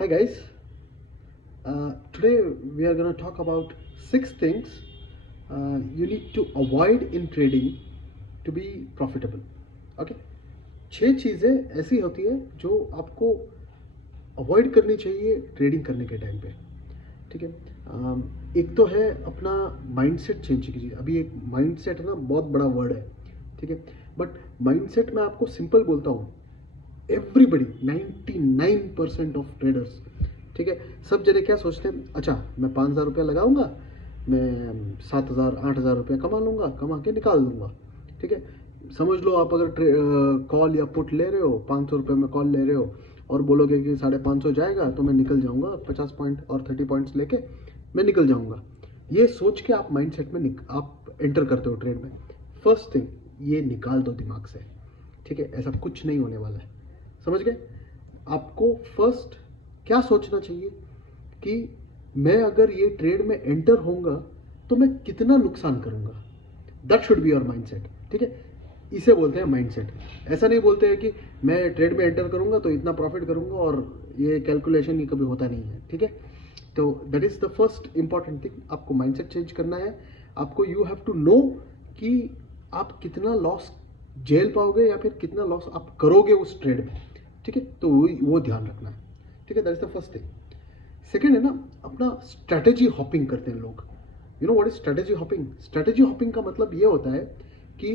Hi guys, today we are going to talk about 6 things you need to avoid in trading to be profitable. Okay, 6 चीज़ें ऐसी होती है जो आपको avoid करनी चाहिए ट्रेडिंग करने के टाइम पे. ठीक है. एक तो है अपना माइंडसेट चेंज कीजिए. अभी एक माइंडसेट है ना, बहुत बड़ा वर्ड है. ठीक है, बट माइंडसेट मैं आपको सिंपल बोलता हूँ. एवरीबडी 99% ऑफ ट्रेडर्स, ठीक है, सब जने क्या सोचते हैं, अच्छा मैं 5,000 रुपया लगाऊंगा, मैं 7,000 8,000 रुपया कमा लूंगा, कमा के निकाल दूंगा. ठीक है, समझ लो आप अगर कॉल या पुट ले रहे हो, 500 रुपये में कॉल ले रहे हो और बोलोगे कि 550 जाएगा तो मैं निकल जाऊंगा, 50 पॉइंट और 30 पॉइंट्स लेके मैं निकल जाऊंगा. ये सोच के आप माइंड सेट में आप एंटर करते हो ट्रेड में. फर्स्ट थिंग ये निकाल दो दिमाग से. ठीक है, ऐसा कुछ नहीं होने वाला है. समझ गए? आपको फर्स्ट क्या सोचना चाहिए कि मैं अगर ये ट्रेड में एंटर होऊंगा तो मैं कितना नुकसान करूंगा. That should be your mindset. ठीक है, इसे बोलते हैं माइंडसेट. ऐसा नहीं बोलते हैं कि मैं ट्रेड में एंटर करूंगा तो इतना प्रॉफिट करूंगा, और ये कैलकुलेशन ये कभी होता नहीं है. ठीक है, तो that is the first important thing. आपको माइंडसेट चेंज करना है. आपको यू हैव टू नो कि आप कितना लॉस झेल पाओगे या फिर कितना लॉस आप करोगे उस ट्रेड में. ठीक है, तो वो ध्यान रखना है. ठीक है, that is the first thing. Second है ना, अपना स्ट्रैटेजी हॉपिंग करते हैं लोग. You know what is strategy hopping? Strategy hopping का मतलब ये होता है कि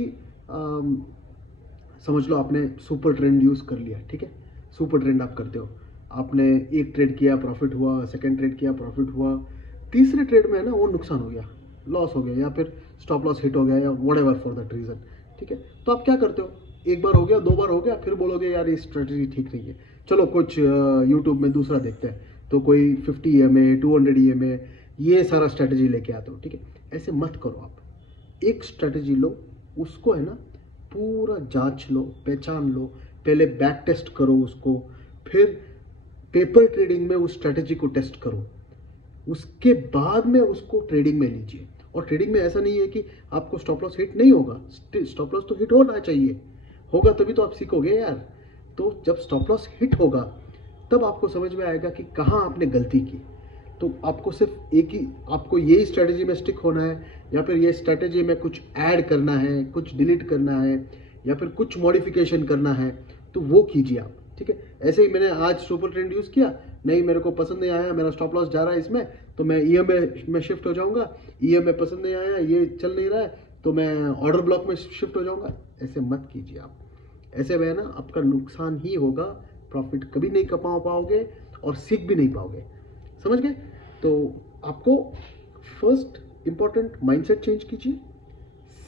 समझ लो आपने सुपर ट्रेंड यूज कर लिया. ठीक है, सुपर ट्रेंड आप करते हो. आपने एक ट्रेड किया, प्रॉफिट हुआ, सेकेंड ट्रेड किया, प्रॉफिट हुआ, तीसरे ट्रेड में है ना वो नुकसान हो गया, लॉस हो गया, या फिर स्टॉप लॉस हिट हो गया, या whatever for that reason. ठीक है, तो आप क्या करते हो? एक बार हो गया, 2 बार हो गया, फिर बोलोगे यार ये स्ट्रेटजी ठीक नहीं है, चलो कुछ यूट्यूब में दूसरा देखते हैं. तो कोई 50 EMA 200 EMA ये सारा स्ट्रेटजी लेके आते हो. ठीक है, ऐसे मत करो. आप एक स्ट्रेटजी लो, उसको है ना पूरा जांच लो, पहचान लो, पहले बैक टेस्ट करो उसको, फिर पेपर ट्रेडिंग में उस स्ट्रेटजी को टेस्ट करो, उसके बाद में उसको ट्रेडिंग में लीजिए. और ट्रेडिंग में ऐसा नहीं है कि आपको स्टॉप लॉस हिट नहीं होगा. स्टॉप लॉस तो हिट होना चाहिए, होगा तभी तो आप सीखोगे यार. तो जब स्टॉप लॉस हिट होगा तब आपको समझ में आएगा कि कहाँ आपने गलती की. तो आपको सिर्फ एक ही, आपको यही स्ट्रेटजी में स्टिक होना है, या फिर ये स्ट्रेटजी में कुछ ऐड करना है, कुछ डिलीट करना है, या फिर कुछ मॉडिफिकेशन करना है, तो वो कीजिए आप. ठीक है, ऐसे ही मैंने आज सुपर ट्रेंड यूज़ किया, नहीं मेरे को पसंद नहीं आया, मेरा स्टॉप लॉस जा रहा है इसमें, तो मैं EMA में शिफ्ट हो जाऊंगा. EMA पसंद नहीं आया, ये चल नहीं रहा है, तो मैं ऑर्डर ब्लॉक में शिफ्ट हो जाऊंगा. ऐसे मत कीजिए आप. ऐसे में ना आपका नुकसान ही होगा, प्रॉफिट कभी नहीं कमा पाओगे और सीख भी नहीं पाओगे. समझ गए? तो आपको फर्स्ट इंपॉर्टेंट माइंडसेट चेंज कीजिए.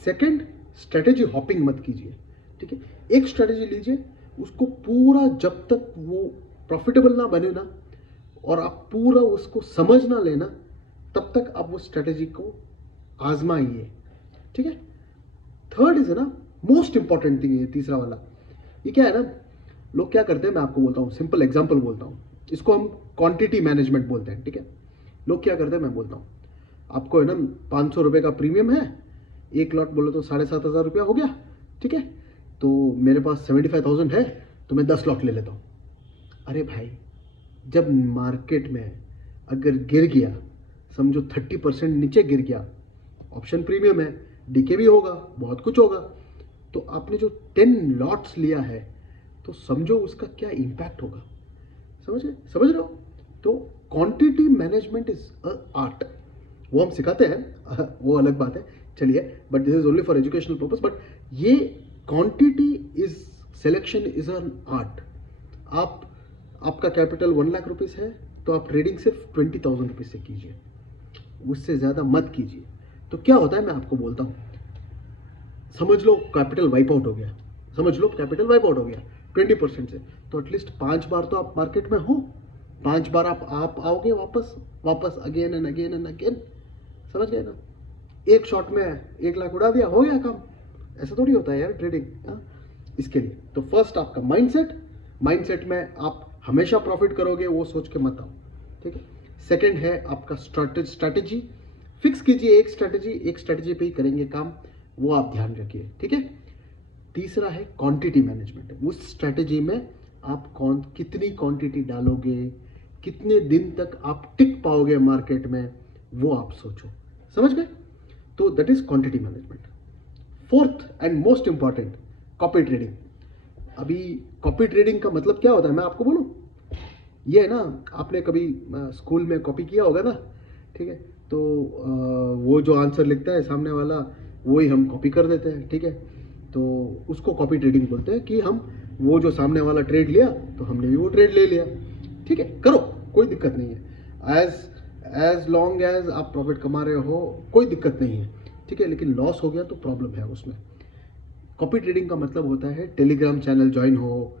सेकंड, स्ट्रेटेजी हॉपिंग मत कीजिए. ठीक है, एक स्ट्रेटेजी लीजिए, उसको पूरा जब तक वो प्रॉफिटेबल ना बने ना, और आप पूरा उसको समझ ना लेना, तब तक आप वो स्ट्रेटेजी को आजमाइए. ठीक है. थर्ड इज है ना, मोस्ट इंपॉर्टेंट थिंग है तीसरा वाला. ये क्या है ना, लोग क्या करते हैं, मैं आपको बोलता हूँ, सिंपल एग्जांपल बोलता हूँ, इसको हम क्वांटिटी मैनेजमेंट बोलते हैं. ठीक है, लोग क्या करते हैं, मैं बोलता हूँ, आपको है ना 500 रुपये का प्रीमियम है, एक लॉट बोलो तो 7,500 रुपया हो गया. ठीक है, तो मेरे पास 75,000 है, तो मैं 10 लॉट ले लेता हूँ. अरे भाई, जब मार्केट में अगर गिर गया, समझो 30% नीचे गिर गया, ऑप्शन प्रीमियम है, डीके भी होगा, बहुत कुछ होगा, तो आपने जो 10 लॉट्स लिया है, तो समझो उसका क्या इंपैक्ट होगा. समझ रहे हो? तो quantity management is a art. वो हम सिखाते हैं, वो अलग बात है, चलिए, but this is only for educational purpose. But ये quantity is selection is an art. आपका कैपिटल 1 लाख रुपीज है, तो आप ट्रेडिंग सिर्फ 20,000 रुपीज से कीजिए, उससे ज़्यादा मत कीजिए. तो क्या होता है, मैं आपको बोलता हूँ. समझ लो कैपिटल वाइप आउट हो गया, समझ लो कैपिटल वाइप आउट हो गया 20% से, तो एटलीस्ट 5 बार तो आप मार्केट में हो, 5 बार आप आओगे वापस वापस, again and again and again. समझ गए ना? एक शॉट में 1 लाख उड़ा दिया, हो गया काम. ऐसा थोड़ी होता है यार ट्रेडिंग. इसके लिए तो फर्स्ट आपका माइंडसेट में आप हमेशा प्रॉफिट करोगे, वो सोच के मत आओ. ठीक है. सेकंड है आपका स्ट्रैटेजी. फिक्स कीजिए एक स्ट्रैटेजी पे ही करेंगे काम, वो आप ध्यान रखिए. ठीक है. तीसरा है क्वांटिटी मैनेजमेंट. उस स्ट्रैटेजी में आप कितनी क्वांटिटी डालोगे, कितने दिन तक आप टिक पाओगे मार्केट में, वो आप सोचो। समझ गए? तो that is quantity management. Fourth and most important, copy trading. अभी कॉपी ट्रेडिंग का मतलब क्या होता है मैं आपको बोलूं? ये है ना, आपने कभी स्कूल में कॉपी किया होगा ना, ठीक है? तो वो जो आंसर लिखता है सामने वाला, वही हम कॉपी कर देते हैं, ठीक है? तो उसको कॉपी ट्रेडिंग बोलते हैं कि हम वो जो सामने वाला ट्रेड लिया तो हमने भी वो ट्रेड ले लिया, ठीक है? करो, कोई दिक्कत नहीं है। एज लॉन्ग एज आप प्रॉफिट कमा रहे हो कोई दिक्कत नहीं है, ठीक है? लेकिन लॉस हो गया तो प्रॉब्लम है उसमें। कॉपी ट्रेडिंग का मतलब होता है टेलीग्राम चैनल ज्वाइन हो,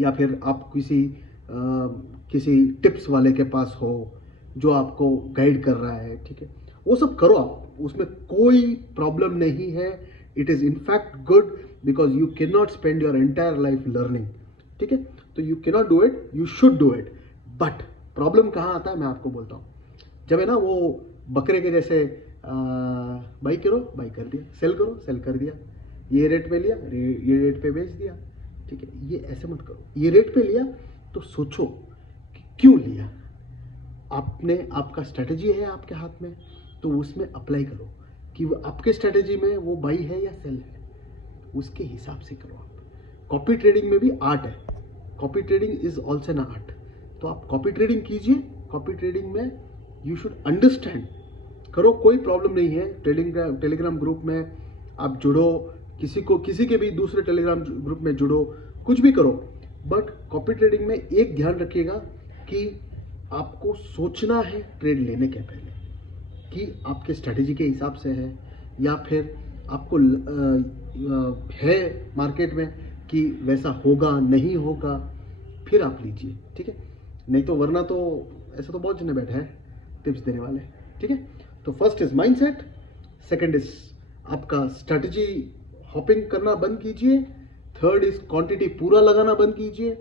या फिर आप किसी टिप्स वाले के पास हो जो आपको गाइड कर रहा है, ठीक है? वो सब करो आप, उसमें कोई प्रॉब्लम नहीं है। It is in fact good because you can not spend your entire life learning, ठीक है? तो you can not do it, you should do it. But problem कहाँ आता है मैं आपको बोलता हूँ। जब है ना वो बकरे के जैसे बाई करो, बाई कर दिया, सेल करो, सेल कर दिया, ये रेट पे लिया, ये रेट पे बेच दिया, ठीक है? ये ऐसे मत करो। ये रेट पे लिया तो सोचो कि क्यों लिया। आपने, आपका स्ट्रेटजी है आपके हाथ में, तो उसमें अप्लाई करो कि वो आपके स्ट्रेटजी में वो बाई है या सेल है, उसके हिसाब से करो आप। कॉपी ट्रेडिंग में भी आर्ट है, copy trading is also an art. तो आप कॉपी ट्रेडिंग कीजिए। कॉपी ट्रेडिंग में यू शुड अंडरस्टैंड, करो, कोई प्रॉब्लम नहीं है। टेलीग्राम ग्रुप में आप जुड़ो, किसी के भी दूसरे टेलीग्राम ग्रुप में जुड़ो, कुछ भी करो। बट कॉपी ट्रेडिंग में एक ध्यान रखिएगा कि आपको सोचना है ट्रेड लेने के पहले कि आपके स्ट्रैटेजी के हिसाब से है या फिर आपको है मार्केट में कि वैसा होगा नहीं होगा, फिर आप लीजिए, ठीक है? नहीं तो वरना तो ऐसे तो बहुत जने बैठे हैं टिप्स देने वाले, ठीक है? तो first is mindset, second is आपका स्ट्रैटेजी हॉपिंग करना बंद कीजिए, थर्ड इज क्वांटिटी पूरा लगाना बंद कीजिए,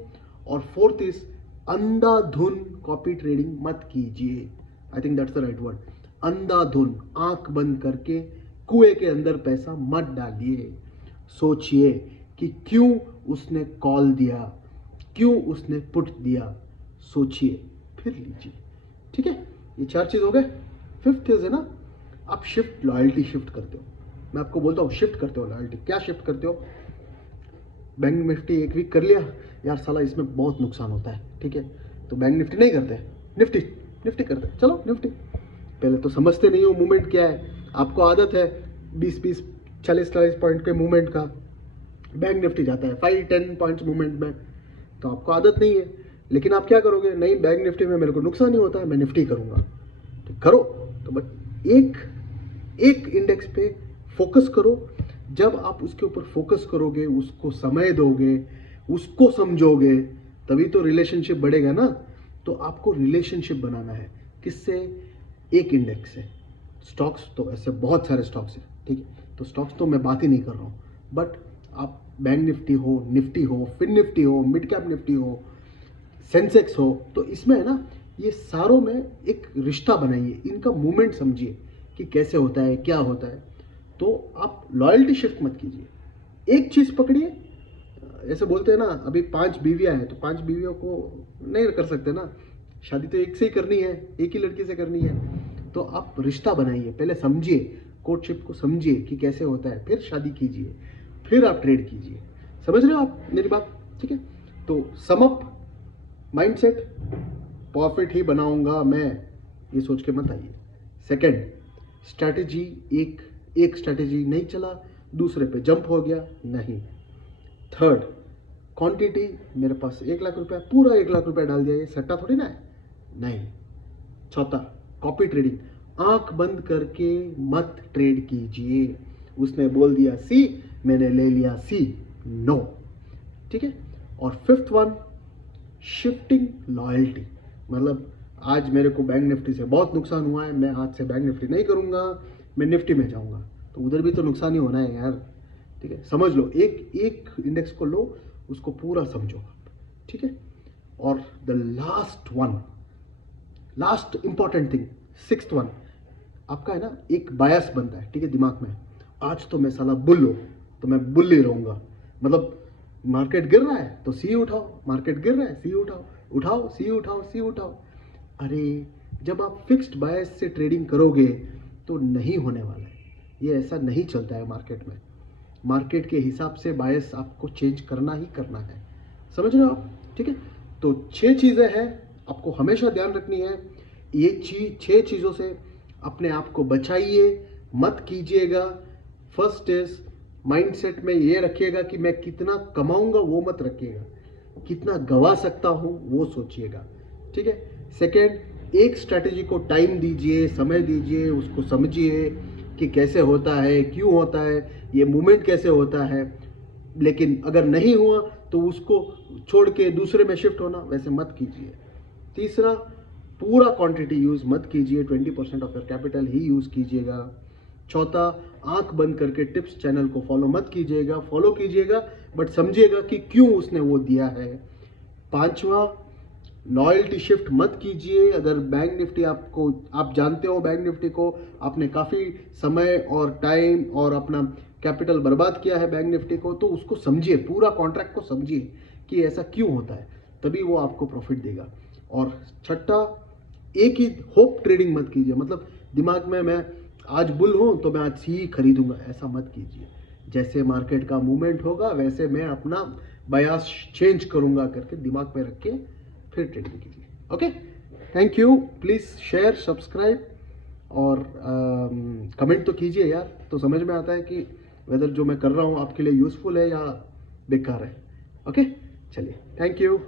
और फोर्थ इज अंधाधुन कॉपी ट्रेडिंग मत कीजिए। I think that's the right word. अंधाधुन, आंख बंद करके कुएं के अंदर पैसा मत डालिए। सोचिए कि क्यों उसने कॉल दिया, क्यों उसने पुट दिया, सोचिए फिर लीजिए, ठीक है? ये 4 चीज हो गए। फिफ्थ इज है ना, आप शिफ्ट, लॉयल्टी शिफ्ट करते हो। मैं आपको बोलता हूँ शिफ्ट करते हो लॉयल्टी। क्या शिफ्ट करते हो? बैंक निफ्टी एक वीक कर लिया, यार साला इसमें बहुत नुकसान होता है, ठीक है? तो बैंक निफ्टी नहीं करते, निफ्टी करते हैं। चलो निफ्टी, पहले तो समझते नहीं हो मूवमेंट क्या है, आपको आदत है 20 40 पॉइंट के मूवमेंट का। बैंक निफ्टी जाता है 5-10 पॉइंट्स मूवमेंट में, तो आपको आदत नहीं है। लेकिन आप क्या करोगे? नहीं, बैंक निफ्टी में मेरे को नुकसान नहीं होता है, मैं निफ्टी करूंगा। तो करो, तो बट एक इंडेक्स पे फोकस करो। जब आप उसके ऊपर फोकस करोगे, उसको समय दोगे, उसको समझोगे, तभी तो रिलेशनशिप बढ़ेगा ना। तो आपको रिलेशनशिप बनाना है किससे? एक इंडेक्स से। स्टॉक्स तो ऐसे बहुत सारे स्टॉक्स हैं, ठीक है? तो स्टॉक्स तो मैं बात ही नहीं कर रहा हूँ, बट आप बैंक निफ्टी हो, फिन निफ्टी हो, मिड कैप निफ्टी हो, सेंसेक्स हो, तो इसमें है ना, ये सारों में एक रिश्ता बनाइए, इनका मूवमेंट समझिए कि कैसे होता है, क्या होता है। तो आप लॉयल्टी शिफ्ट मत कीजिए, एक चीज पकड़िए। ऐसे बोलते हैं ना, अभी 5 बीवियां हैं तो 5 बीवियों को नहीं कर सकते ना, शादी तो एक से ही करनी है, एक ही लड़की से करनी है। तो आप रिश्ता बनाइए, पहले समझिए, कोर्टशिप को समझिए कि कैसे होता है, फिर शादी कीजिए, फिर आप ट्रेड कीजिए। समझ रहे हो आप मेरी बात? ठीक है? तो सम अप, माइंडसेट, प्रॉफिट ही बनाऊंगा मैं, ये सोच के मत आइए। सेकंड, स्ट्रैटेजी, एक स्ट्रैटेजी नहीं चला, दूसरे पे जंप हो गया, नहीं। थर्ड, क्वांटिटी, मेरे पास 1 लाख रुपया, पूरा 1 लाख रुपया डाल दिया, ये सट्टा थोड़ी ना है, नहीं। चौथा, कॉपी ट्रेडिंग, आंख बंद करके मत ट्रेड कीजिए। उसने बोल दिया सी, मैंने ले लिया सी, नो। ठीक है? और फिफ्थ वन, शिफ्टिंग लॉयल्टी, मतलब आज मेरे को बैंक निफ्टी से बहुत नुकसान हुआ है, मैं आज से बैंक निफ्टी नहीं करूंगा, मैं निफ्टी में जाऊंगा। तो उधर भी तो नुकसान ही होना है यार। ठीक है? समझ लो, एक इंडेक्स को लो, उसको पूरा समझो आप। ठीक है? और the last important thing, sixth one, आपका है ना एक बायस बनता है, ठीक है, दिमाग में। आज तो मैं साला बुल हूं, तो मैं बुल ही रहूंगा, मतलब मार्केट गिर रहा है तो सी उठाओ, मार्केट गिर रहा है सी उठाओ, उठाओ सी उठाओ, सी उठाओ। अरे जब आप फिक्स्ड बायस से ट्रेडिंग करोगे तो नहीं होने वाला है, ये ऐसा नहीं चलता है मार्केट में। मार्केट के हिसाब से बायस आपको चेंज करना ही करना है, समझ रहे हो आप? ठीक है, तो 6 चीज़ें हैं आपको हमेशा ध्यान रखनी है। ये 6 चीज़ों से अपने आप को बचाइए, मत कीजिएगा। फर्स्ट इज माइंडसेट में ये रखिएगा कि मैं कितना कमाऊंगा वो मत रखिएगा, कितना गवा सकता हूं वो सोचिएगा, ठीक है। सेकेंड, एक स्ट्रैटेजी को टाइम दीजिए, समय दीजिए, उसको समझिए कि कैसे होता है, क्यों होता है, ये मूवमेंट कैसे होता है। लेकिन अगर नहीं हुआ तो उसको छोड़ के दूसरे में शिफ्ट होना वैसे मत कीजिए। तीसरा, पूरा क्वांटिटी यूज मत कीजिए, 20% of your capital he use कीजिएगा। चौथा, आंख बंद करके टिप्स चैनल को फॉलो मत कीजिएगा, फॉलो कीजिएगा बट समझिएगा कि क्यों उसने वो दिया है। पांचवा, लॉयल्टी शिफ्ट मत कीजिए। अगर बैंक निफ्टी आपको, आप जानते हो बैंक निफ्टी को आपने काफ़ी समय और टाइम और अपना कैपिटल बर्बाद किया है बैंक निफ्टी को, तो उसको समझिए, पूरा कॉन्ट्रैक्ट को समझिए कि ऐसा क्यों होता है, तभी वो आपको प्रॉफिट देगा। और छठा, एक ही होप ट्रेडिंग मत कीजिए, मतलब दिमाग में मैं आज बुल हूँ तो मैं आज सी खरीदूंगा, ऐसा मत कीजिए। जैसे मार्केट का मूवमेंट होगा वैसे मैं अपना बयास चेंज करूंगा करके दिमाग में रख के फिर ट्रेडिंग कीजिए। Okay, thank you. Please share, subscribe और कमेंट तो कीजिए यार, तो समझ में आता है कि वेदर जो मैं कर रहा हूँ आपके लिए यूज़फुल है या बेकार है। ओके, चलिए, थैंक यू।